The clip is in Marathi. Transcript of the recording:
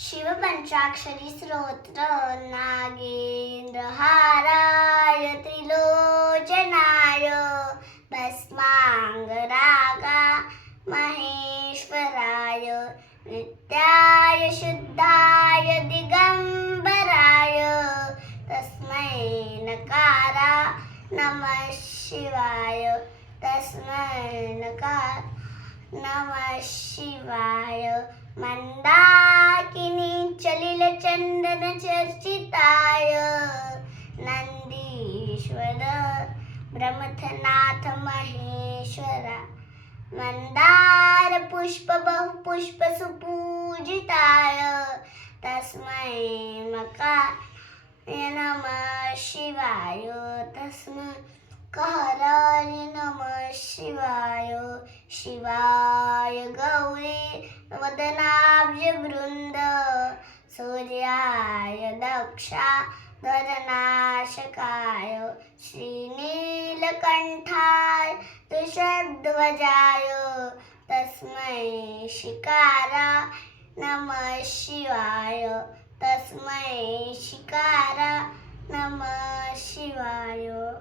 शिवपंचाक्षरी स्तोत्र नागेन्द्रहाराय त्रिलोचनाय भस्मांगरागा महेश्वराय नित्याय शुद्धाय दिगंबराय तस्मै नकारा नमः शिवाय तस्मै नकार नमः शिवाय मंदाकिनी चलिल चंदन चर्चिताय नंदीश्वर ब्रह्मनाथ महेश्वरा मंदार पुष्प बहुपुष्प सुपूजिताय तस्मै नमः शिवाय तस्मै कहराय नमः शिवाय शिवाय गौरी वदनाब्ज वृंद सूर्याय दक्षा धरनाशकाय श्रीनीलकंठाय वृषध्वजाय तस्मै शिकारा नमः शिवाय तस्मै शिकारा नमः शिवाय।